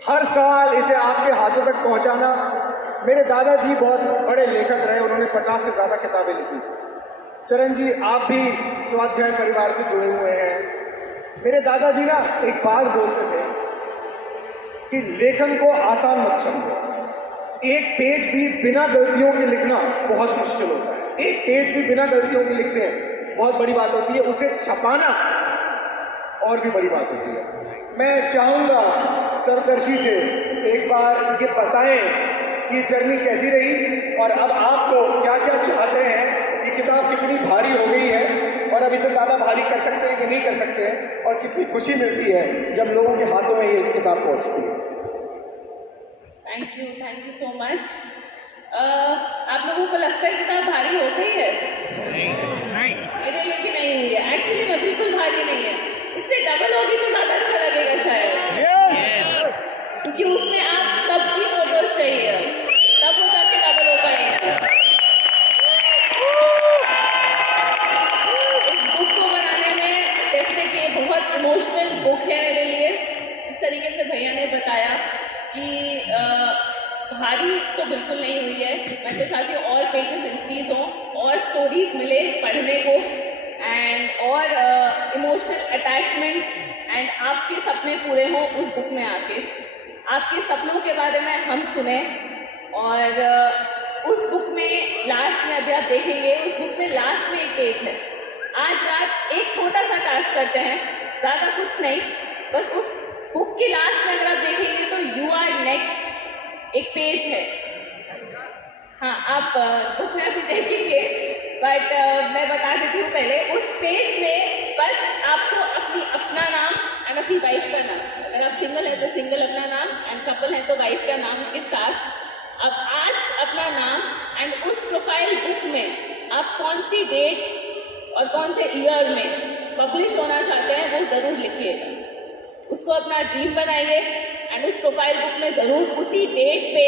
हर साल इसे आपके हाथों तक पहुंचाना। मेरे दादाजी बहुत बड़े लेखक रहे, उन्होंने 50 से ज़्यादा किताबें लिखी। चरण जी, आप भी स्वाध्याय परिवार से जुड़े हुए हैं। मेरे दादाजी ना एक बात बोलते थे कि लेखन को आसान मत समझो। एक पेज भी बिना गलतियों के लिखना बहुत मुश्किल होता है। एक पेज भी बिना गलतियों के लिखते हैं बहुत बड़ी बात होती है, उसे छपाना और भी बड़ी बात होती है। मैं चाहूँगा सरदर्शी से एक बार ये बताएं कि जर्नी कैसी रही और अब आपको क्या क्या चाहते हैं। ये किताब कितनी भारी हो गई है और अब इसे ज़्यादा भारी कर सकते हैं कि नहीं कर सकते हैं, और कितनी खुशी मिलती है जब लोगों के हाथों में ये किताब पहुँचती है। Thank you so much. आप लोगों को लगता है किताब भारी हो गई है? नहीं, मेरे लिए भी नहीं हुई है। एक्चुअली मैं बिल्कुल भारी नहीं है, इससे डबल होगी तो ज़्यादा अच्छा लगेगा शायद। क्योंकि उसमें आप सबकी फोटोज चाहिए, तब वो जाके डबल हो पाएंगे। इस बुक को बनाने में डेफिनेटली बहुत इमोशनल बुक है मेरे लिए। जिस तरीके से भैया ने बताया कि भारी तो बिल्कुल नहीं हुई है। मैं तो चाहती हूँ और पेजेस इंक्रीज हों और स्टोरीज मिले पढ़ने को, एंड और इमोशनल अटैचमेंट, एंड आपके सपने पूरे हों उस बुक में आके। आपके सपनों के बारे में हम सुने, और उस बुक में लास्ट में अभी आप देखेंगे, उस बुक में लास्ट में एक पेज है। आज रात एक छोटा सा टास्क करते हैं, ज़्यादा कुछ नहीं, बस उस बुक के लास्ट में अगर आप देखेंगे तो यू आर नेक्स्ट एक पेज है। हाँ, आप बुक में अभी देखेंगे, बट मैं बता देती हूँ पहले। उस पेज में बस आपको अपना नाम एंड अपनी वाइफ का नाम, अगर आप सिंगल हैं तो सिंगल अपना नाम, एंड कपल हैं तो वाइफ का नाम के साथ अब आज अपना नाम, एंड उस प्रोफाइल बुक में आप कौन सी डेट और कौन से ईयर में पब्लिश होना चाहते हैं वो ज़रूर लिखिएगा। उसको अपना ड्रीम बनाइए, एंड उस प्रोफाइल बुक में ज़रूर उसी डेट पे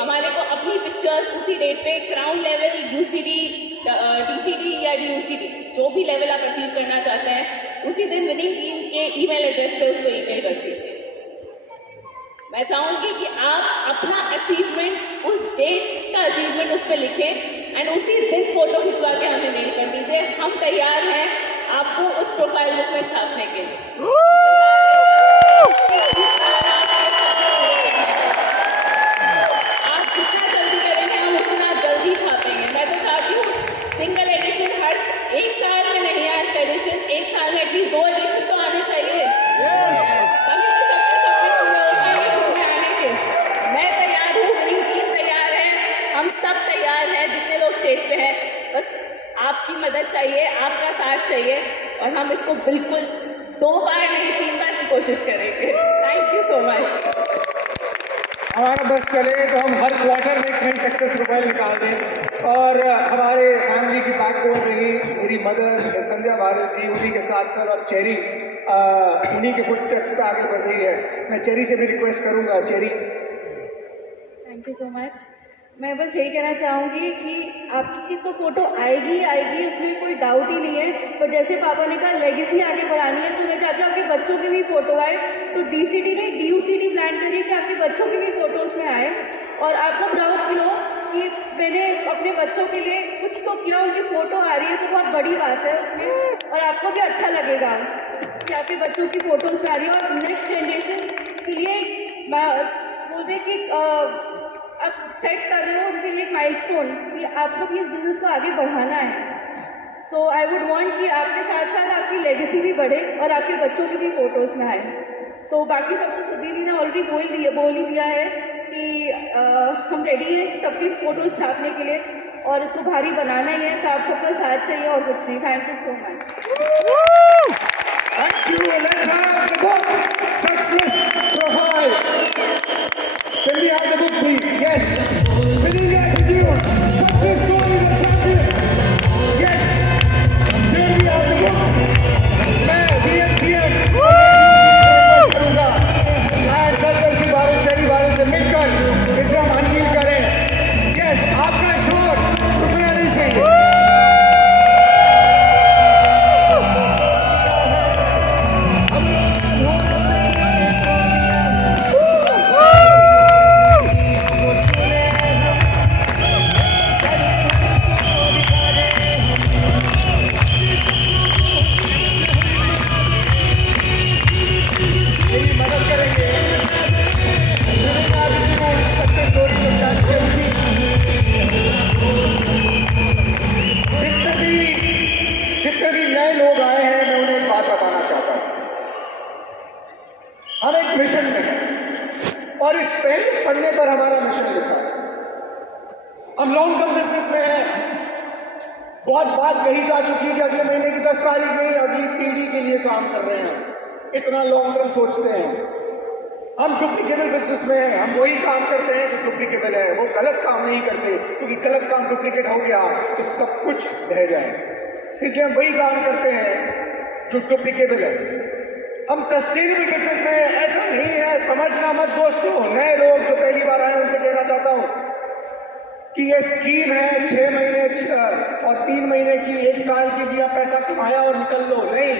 हमारे को अपनी पिक्चर्स उसी डेट पे क्राउन लेवल, यूसीडी, डीसीडी या डीयूसीडी, जो भी लेवल आप अचीव करना चाहते हैं, उसी दिन विनिंग टीम के ईमेल एड्रेस पे उसको ईमेल कर दीजिए। मैं चाहूँगी कि आप अपना अचीवमेंट, उस डेट का अचीवमेंट उस पर लिखें, एंड उसी दिन फ़ोटो खिंचवा के हमें मेल कर दीजिए। हम तैयार हैं आपको उस प्रोफाइल बुक में छापने के लिए। आप जितना जल्दी करेंगे हम उतना जल्दी छापेंगे। मैं तो चाहती हूँ सिंगल एडिशन हर एक साल में नहीं आए, इसका एडिशन एक साल में एटलीस्ट 2 एडिशन तो आने चाहिए। तभी तो सबके सपने पूरे हो पाएंगे बुक में आने के। मैं तैयार हूँ, मेरी टीम तैयार है, हम सब तैयार हैं जितने लोग स्टेज पे हैं। बस आपकी मदद चाहिए, आपका साथ चाहिए, और हम इसको बिल्कुल 2 बार नहीं 3 बार की कोशिश करेंगे। Thank you so much. हमारा बस चले तो हम हर क्वार्टर में एक नई सक्सेस प्रोफाइल निकाल दें, और हमारे फैमिली की बैकबोन रही मेरी मदर संध्या भारत जी, उन्हीं के साथ सर अब चेरी उन्हीं के फुटस्टेप्स पे आगे बढ़ रही है। मैं चेरी से भी रिक्वेस्ट करूँगा। Cherry, thank you so much. मैं बस यही कहना चाहूँगी कि आपकी तो फ़ोटो आएगी, उसमें कोई डाउट ही नहीं है, पर जैसे पापा ने कहा लेगेसी आगे बढ़ानी है, तो मैं चाहती हूँ आपके बच्चों की भी फ़ोटो आए। तो डीसीडी नहीं डीयूसीडी प्लान करिए कि आपके बच्चों की भी फ़ोटो उसमें आए, और आपको प्राउड फील हो कि मैंने अपने बच्चों के लिए कुछ तो किया, उनकी फ़ोटो आ रही है तो बहुत बड़ी बात है उसमें, और आपको भी अच्छा लगेगा कि आपके बच्चों की फ़ोटो उसमें आ रही है। और नेक्स्ट जनरेशन के लिए बोलते कि आप सेट कर रहे हो उनके लिए एक माइलस्टोन कि आपको भी इस बिज़नेस को आगे बढ़ाना है। तो आई वुड वांट कि आपके साथ साथ आपकी लेगेसी भी बढ़े और आपके बच्चों की भी फ़ोटोज़ में आए। तो बाकी सब तो दीदी ने ऑलरेडी बोल ही दिया है कि हम रेडी हैं सबकी फ़ोटोज़ छापने के लिए, और इसको भारी बनाना ही है, तो आप सबका साथ चाहिए और कुछ नहीं। Thank you so much. Thank you. Let's have the book success profile. Can we have the book, please? Yes. Winning attitude, success story, the champions. Yes. Can we have the book? मैं DMCM करूँगा। मैं सरदर्शी Bharat, cherry Bharat से मिलकर इसे हम unveil करें। Yes, आपका शोर रुकना नहीं चाहिए। हैं और इस पहले पन्ने पर हमारा मिशन लिखा है। हम लॉन्ग टर्म बिजनेस में हैं। बहुत बात कही जा चुकी है कि अगले महीने की 10 तारीख नहीं, अगली पीढ़ी के लिए काम कर रहे हैं। इतना लॉन्ग टर्म सोचते हैं। हम डुप्लीकेबल बिजनेस में हैं। हम वही काम करते हैं जो डुप्लीकेबल है। वो गलत काम नहीं करते, क्योंकि गलत काम डुप्लीकेट हो गया तो सब कुछ बह जाए। इसलिए हम वही काम करते हैं जो डुप्लीकेबल है। हम सस्टेनेबल बिजनेस में हैं। ऐसा नहीं है, समझना मत दोस्तों। नए लोग जो पहली बार आए उनसे कहना चाहता हूं कि ये स्कीम है 6 महीने और 3 महीने की, 1 साल की, कि आप पैसा कमाया और निकल लो। नहीं,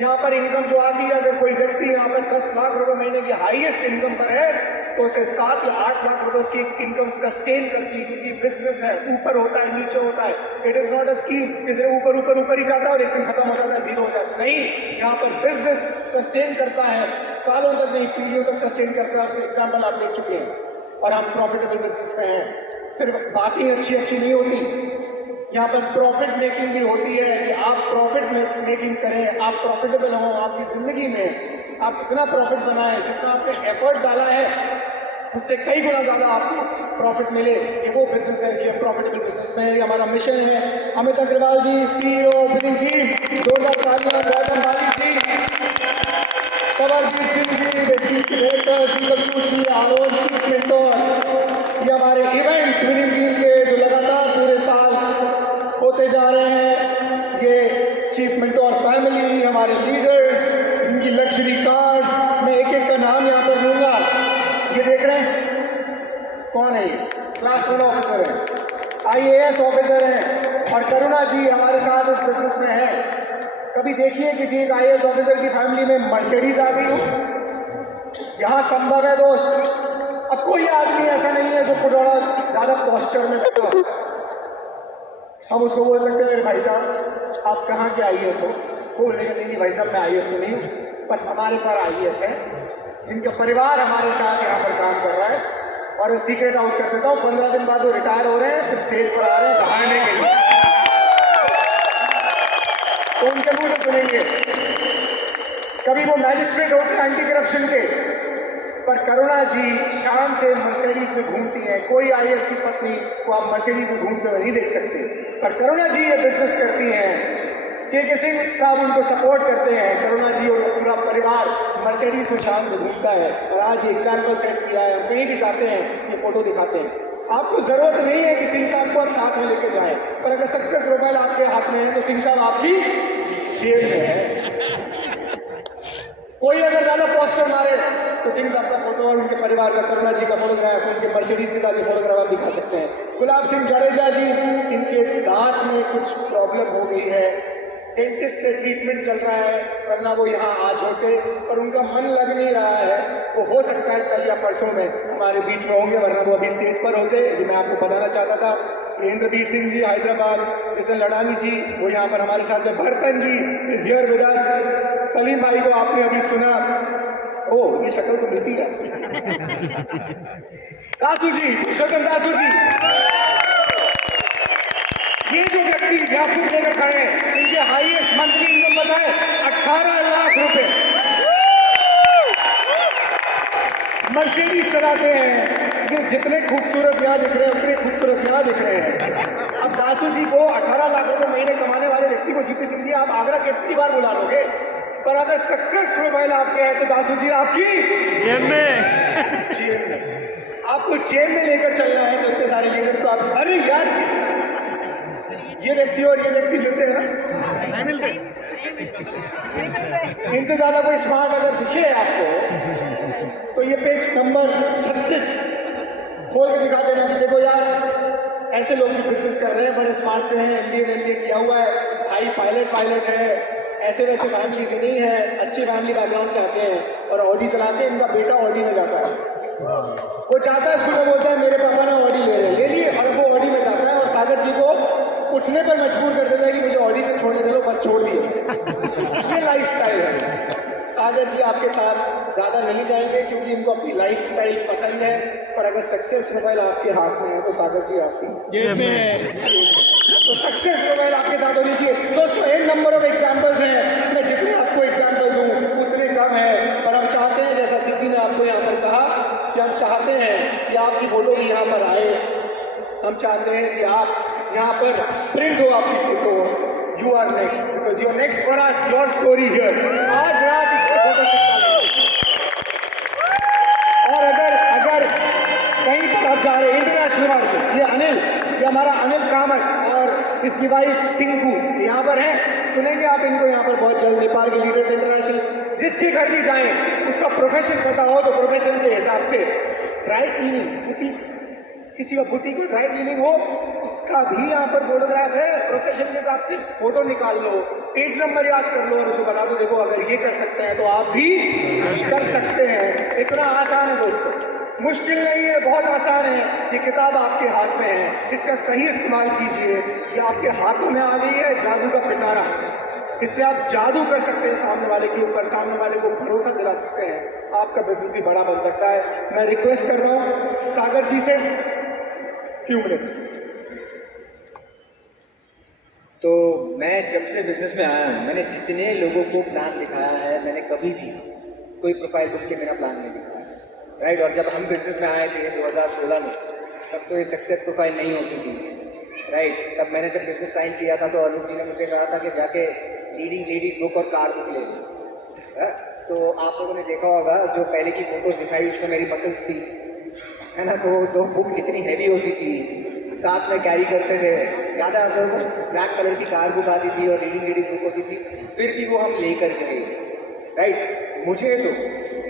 यहाँ पर इनकम जो आती है, अगर कोई व्यक्ति यहाँ पर 10 लाख रुपए महीने की हाईएस्ट इनकम पर है तो उसे 7 या 8 लाख रुपए उसकी इनकम सस्टेन करती है, क्योंकि बिजनेस है, ऊपर होता है नीचे होता है। It is not a scheme इसलिए ऊपर ऊपर ऊपर ही जाता है और एक दिन खत्म हो जाता है, जीरो हो जाता है। नहीं, यहाँ पर बिजनेस सस्टेन करता है, सालों तक नहीं पीढ़ियों तक सस्टेन करता है। उसके एग्जाम्पल आप देख चुके हैं। और हम प्रॉफिटेबल बिजनेस में हैं। सिर्फ बातें अच्छी अच्छी नहीं होती, यहाँ पर प्रॉफिट मेकिंग भी होती है कि आप प्रॉफिट मेकिंग करें, आप प्रॉफिटेबल हों। आपकी ज़िंदगी में आप इतना प्रॉफिट बनाएं जितना आपने एफर्ट डाला है उससे कई गुना ज़्यादा आपको प्रॉफिट मिले। ये वो बिजनेस है जिसे हम प्रॉफिटेबल बिजनेस में है। ये हमारा मिशन है। अमित अग्रवाल जी, CEO विनिंग टीम, जोरदार तालियां। गौतम बाली जी, कवरजीत सिंह जी, बेसिक डायरेक्टर, दीपक सूद जी, आलोक चीफ मेंटोर। ये हमारे इवेंट्स विनिंग टीम के जो लगातार पूरे साल होते जा रहे हैं। ये चीफ मेंटोर फैमिली, हमारे लीडर्स जिनकी लग्जरी कार्स, मैं एक एक का नाम यहाँ पर लूँगा। ये देख रहे हैं कौन है? ये क्लास 1 ऑफिसर है, IAS ऑफिसर हैं। और करुणा जी हमारे साथ इस बिजनेस में है। कभी देखिए किसी एक IAS ऑफिसर की फैमिली में मर्सिडीज आ गई हो? यहाँ संभव है दोस्त। अब कोई आदमी ऐसा नहीं है जो थोड़ा ज़्यादा पॉस्चर में बैठा हो। हम उसको बोल सकते हैं, अरे भाई साहब आप कहाँ के IAS हो? वो बोलेगा नहीं भाई साहब मैं IAS तो नहीं हूँ, पर हमारे पर IAS है जिनका परिवार हमारे साथ यहाँ पर काम कर रहा है। और सीक्रेट आउट कर देता हूँ, 15 दिन बाद वो रिटायर हो रहे हैं, फिर स्टेज पर आ रहे हैं दहाड़ने के लिए। तो उनके मुंह से सुनेंगे। कभी वो मैजिस्ट्रेट होते हैं एंटी करप्शन के, पर करुणा जी शान से मर्सिडीज में घूमती हैं। कोई IAS की पत्नी को आप मर्सिडीज में घूमते हुए नहीं देख सकते, पर करुणा जी ये बिजनेस करती हैं। के सिंह साहब उनको सपोर्ट करते हैं। करुणा जी और पूरा परिवार मर्सिडीज में शान से घूमता है। और आज ये एग्जाम्पल सेट किया है। हम कहीं भी जाते हैं ये फोटो दिखाते हैं। आपको जरूरत नहीं है कि सिंह साहब को आप साथ में लेके जाएं, पर अगर सक्सेस प्रोफाइल आपके हाथ में है तो सिंह साहब आपकी जेब में है। कोई अगर ज्यादा पोस्टर मारे तो सिंह साहब का फोटो और उनके परिवार का, करुणा जी का फोटोग्राफ, उनके मर्सिडीज के साथ ये फोटोग्राफ आप दिखा सकते हैं। गुलाब सिंह जडेजा जी, इनके दांत में कुछ प्रॉब्लम हो गई है, डेंटिस्ट से ट्रीटमेंट चल रहा है, वरना वो यहाँ आज होते, पर उनका मन लग नहीं रहा है। वो हो सकता है कल या परसों में हमारे बीच में होंगे, वरना वो अभी स्टेज पर होते। ये मैं आपको बताना चाहता था। इंद्रवीर सिंह जी हैदराबाद, जितन लड़ानी जी वो यहाँ पर हमारे साथ है। Bharatan ji is here with us. Salim भाई को आपने अभी सुना। ओ ये शक्ल तो मिलती है आपसे। दासू जी, पुरुषोत्तम दासू जी, ये जो व्यक्ति यहाँ बुक लेकर खड़े हैं, इनके हाईएस्ट मंथली इनकम बताए 18 लाख रुपए। मर्सिडीज चलाते हैं। ये जितने खूबसूरत यहाँ दिख रहे हैं उतने खूबसूरत यहाँ दिख रहे हैं। अब दासू जी को 18 लाख रुपए महीने कमाने वाले व्यक्ति को जीपी सिंह जी आप आगरा कितनी बार बुला लोगे? पर अगर सक्सेस प्रोफाइल आपके है तो दासू जी आपकी जेब में आपको जेब में लेकर चलना है। तो इतने सारे लीडर्स को आप, अरे यार ये व्यक्ति और ये व्यक्ति मिलते हैं ना? नहीं मिलते। इनसे ज्यादा कोई स्मार्ट अगर दिखे आपको तो ये पेज नंबर 36 खोल के दिखा देना कि देखो यार ऐसे लोग भी बिजनेस कर रहे हैं, बड़े स्मार्ट से हैं, MBA किया हुआ है, भाई पायलट है, ऐसे वैसे फैमिली से नहीं है, अच्छी फैमिली बैकग्राउंड से आते हैं और ऑडी चलाते हैं। इनका बेटा ऑडी में जाता है, वो जाता है स्कूल में, बोलता है मेरे पापा ने ऑडी ले लिए, और वो ऑडी में जाता है और सागर जी को उठने पर मजबूर कर देता है कि मुझे ऑडी से छोड़ने चलो, बस छोड़ दिए। ये लाइफस्टाइल है। सागर जी आपके साथ ज़्यादा नहीं जाएंगे क्योंकि इनको अपनी लाइफस्टाइल पसंद है, पर अगर सक्सेस प्रोफाइल आपके हाथ में है तो सागर जी आपकी जेब में है। तो सक्सेस प्रोफाइल आपके साथ होनी चाहिए। दोस्तों एक नंबर ऑफ एग्जाम्पल्स हैं, मैं जितने आपको एग्जाम्पल दूँ उतने कम है, पर हम चाहते हैं जैसा सिद्धि ने आपको कि हम चाहते हैं कि आपकी फ़ोटो भी यहाँ पर आए, हम चाहते हैं कि आप यहाँ पर प्रिंट हो आपकी photo, you are next, because you are next for us, your story here. आज रात इस पर फोटो चिपका लें। और अगर कहीं पर आप जा रहे हैं इंटरनेशनल मार्केट, ये अनिल, ये हमारा अनिल कामत और इसकी वाइफ सिंकू यहाँ पर हैं, सुनेंगे आप इनको यहाँ पर बहुत जल्द। नेपाल के लीडर्स इंटरनेशनल, जिसके घर भी जाएं उसका प्रोफेशन पता हो तो प्रोफेशन के हिसाब से ड्राई क्लीनिंग, बुटीक, किसी का बुटीक को ड्राई क्लीनिंग हो उसका भी यहाँ पर फोटोग्राफ है। प्रोफेशन के हिसाब से फोटो निकाल लो, पेज नंबर याद कर लो और उसको बता दो देखो अगर ये कर सकते हैं तो आप भी कर सकते हैं। इतना आसान है दोस्तों, मुश्किल नहीं है, बहुत आसान है। ये किताब आपके हाथ में है, इसका सही इस्तेमाल कीजिए। ये आपके हाथों में आ गई है जादू का पिटारा, इससे आप जादू कर सकते हैं सामने वाले के ऊपर, सामने वाले को भरोसा दिला सकते हैं, आपका बिजनेस भी बड़ा बन सकता है। मैं रिक्वेस्ट कर रहा हूँ सागर जी से फ्यू मिनट्स प्लीज। तो मैं जब से बिजनेस में आया हूँ, मैंने जितने लोगों को प्लान दिखाया है, मैंने कभी भी कोई प्रोफाइल बुक के बिना प्लान नहीं दिखाया, राइट। और जब हम बिजनेस में आए थे 2016 में, तब तो ये सक्सेस प्रोफाइल नहीं होती थी, राइट। तब मैंने जब बिजनेस साइन किया था तो अनूप जी ने मुझे कहा था कि जाके लीडिंग लेडीज़ बुक और कार बुक ले लो। तो आप लोगों ने देखा होगा जो पहले की फ़ोटोज़ दिखाई उसमें मेरी मसल्स थी, है ना। तो बुक इतनी हैवी होती थी, साथ में कैरी करते थे, याद है आप लोगों को। ब्लैक कलर की कार बुक आती थी और लीडिंग लेडीज़ बुक होती थी, फिर भी वो हम लेकर गए, राइट। मुझे तो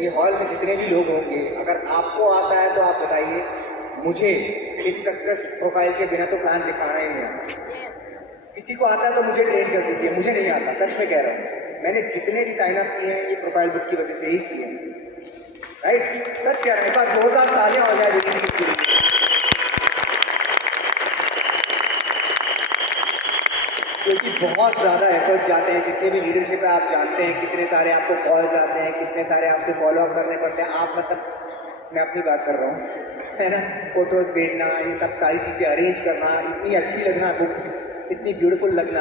ये हॉल में जितने भी लोग होंगे, अगर आपको आता है तो आप बताइए, मुझे इस सक्सेस प्रोफाइल के बिना तो प्लान दिखाना ही नहीं आता। किसी को आता है तो मुझे ट्रेन कर दीजिए, मुझे नहीं आता, सच में कह रहा हूँ। मैंने जितने भी साइन अप किए हैं ये प्रोफाइल बुक की वजह से ही किए हैं, राइट। सच कह रहा हूँ, एक बार जोरदार तालियां हो जाए बिल्कुल के लिए। क्योंकि बहुत ज़्यादा एफर्ट जाते हैं, जितने भी लीडरशिप है आप जानते हैं, कितने सारे आपको कॉल्स आते हैं, कितने सारे आपसे फॉलोअप करने पड़ते हैं। आप मतलब मैं अपनी बात कर रहा हूँ, है ना। फ़ोटोज़ भेजना, ये सब सारी चीज़ें अरेंज करना, इतनी अच्छी लगना बुक, इतनी ब्यूटीफुल लगना।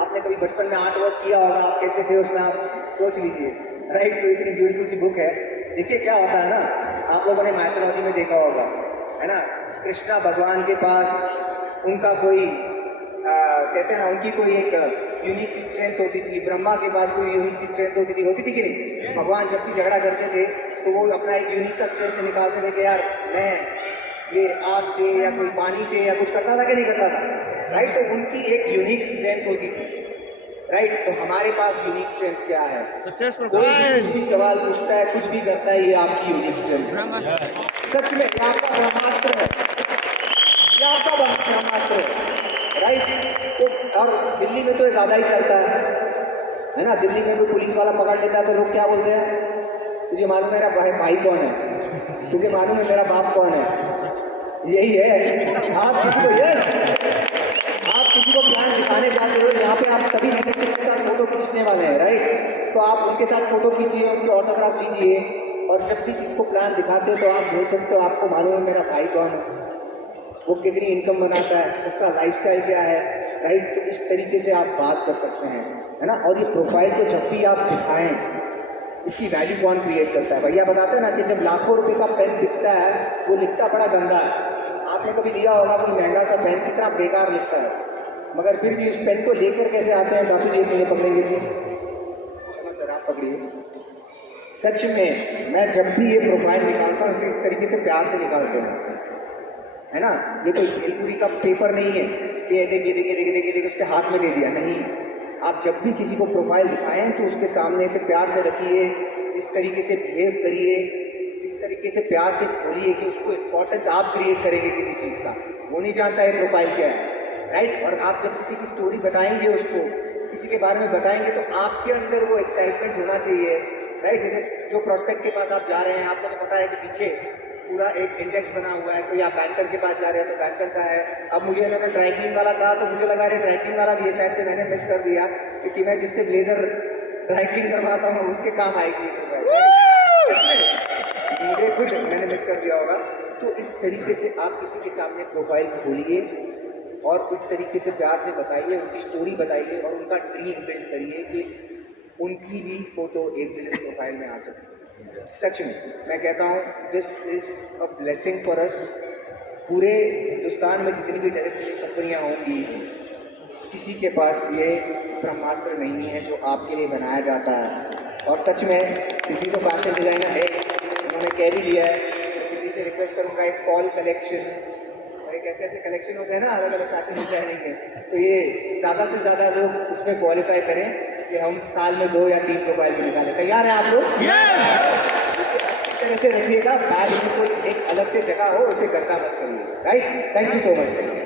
आपने कभी बचपन में आर्ट वर्क किया होगा, आप कैसे थे उसमें आप सोच लीजिए, राइट। तो इतनी ब्यूटीफुल सी बुक है। देखिए क्या होता है ना, आप लोगों ने माइथोलॉजी में देखा होगा, है ना। कृष्णा भगवान के पास उनका कोई कहते हैं ना, उनकी कोई एक यूनिक सी स्ट्रेंथ होती थी। ब्रह्मा के पास कोई यूनिक सी स्ट्रेंथ होती थी कि नहीं। भगवान जब भी झगड़ा करते थे तो वो अपना एक यूनिक सा स्ट्रेंथ निकालते थे कि यार मैं ये आग से या कोई पानी से या कुछ करता था कि नहीं करता था, राइट। तो उनकी एक यूनिक स्ट्रेंथ होती थी, राइट। तो हमारे पास यूनिक स्ट्रेंथ क्या है? कोई भी कुछ भी सवाल पूछता है, कुछ भी करता है, ये आपकी यूनिक स्ट्रेंथ। सच में ये आपका ब्रह्मास्त्र है, ये आपका ब्रह्मास्त्र है, राइट। तो और दिल्ली में तो ये ज़्यादा ही चलता है ना। दिल्ली में कोई पुलिस वाला पकड़ लेता है तो लोग क्या बोलते हैं, तुझे मालूम है मेरा भाई कौन है, तुझे मालूम है मेरा बाप कौन है। यही है। आप किसी को आप किसी को प्लान दिखाने जाते हो, यहाँ पे आप सभी लीडरशिप के साथ फोटो खींचने वाले हैं, राइट। तो आप उनके साथ फोटो खींचिए, उनके ऑटोग्राफ लीजिए, और जब भी किसी को प्लान दिखाते हो तो आप बोल सकते हो आपको मालूम है मेरा भाई कौन है, वो कितनी इनकम बनाता है, उसका लाइफस्टाइल क्या है, राइट। तो इस तरीके से आप बात कर सकते हैं, है ना। और ये प्रोफाइल को जब भी आप दिखाएं, इसकी वैल्यू कौन क्रिएट करता है? भैया बताते हैं ना कि जब लाखों रुपए का पेन बिकता है वो लिखता बड़ा गंदा है। आपने कभी लिया होगा कोई महंगा सा पेन, कितना बेकार लिखता है, मगर फिर भी उस पेन को लेकर कैसे आते हैं। दासू जी एक पकड़ेंगे प्लीज। हाँ सर आप पकड़िए। सच में मैं जब भी ये प्रोफाइल निकालता हूँ इस तरीके से प्यार से निकालते हैं, है ना। ये कोई भेलपुरी का पेपर नहीं है कि देखिए उसके हाथ में दे दिया, नहीं। आप जब भी किसी को प्रोफाइल दिखाएं तो उसके सामने से प्यार से रखिए, इस तरीके से बिहेव करिए, इस तरीके से प्यार से खोलिए कि उसको इम्पोर्टेंस आप क्रिएट करेंगे किसी चीज़ का, वो नहीं जानता है प्रोफाइल क्या है, राइट। और आप जब किसी की स्टोरी बताएंगे, उसको किसी के बारे में बताएंगे तो आपके अंदर वो एक्साइटमेंट होना चाहिए, राइट। जैसे जो प्रोस्पेक्ट के पास आप जा रहे हैं, आपको तो पता है कि पीछे पूरा एक इंडेक्स बना हुआ है, कोई आप बैंकर के पास जा रहे हैं तो बैंकर का है। अब मुझे इन्होंने ड्राई क्लीन वाला कहा तो मुझे लगा रहे ड्राई क्लीन वाला भी है, शायद से मैंने मिस कर दिया, क्योंकि मैं जिससे ब्लेजर ड्राई क्लीन करवाता हूँ उसके काम आएगी, मुझे खुद मैंने मिस कर दिया होगा। तो इस तरीके से आप किसी के सामने प्रोफाइल खोलिए और उस तरीके से प्यार से बताइए, उनकी स्टोरी बताइए और उनका ड्रीम बिल्ड करिए कि उनकी भी फ़ोटो एक दिन इस प्रोफाइल में आ सकती है। सच में मैं कहता हूँ this is a blessing for us. पूरे हिंदुस्तान में जितनी भी डायरेक्शन की कंपनियाँ होंगी, किसी के पास ये ब्रह्मास्त्र नहीं है जो आपके लिए बनाया जाता है। और सच में सिद्धि तो फैशन डिज़ाइनर है, उन्होंने कह भी दिया है। मैं सिद्धि से रिक्वेस्ट करूँगा एक फॉल कलेक्शन और एक ऐसे ऐसे कलेक्शन होते हैं ना अलग अलग फैशन डिज़ाइनिंग में, तो ये ज़्यादा से ज़्यादा लोग इसमें क्वालिफाई करें कि हम साल में 2 या 3 प्रोफाइल भी निकालें। तैयार है आप लोग? इसे अच्छी तरह से रखिएगा, बैग में कोई एक अलग से जगह हो उसे गंदा मत करिए। Right, thank you so much.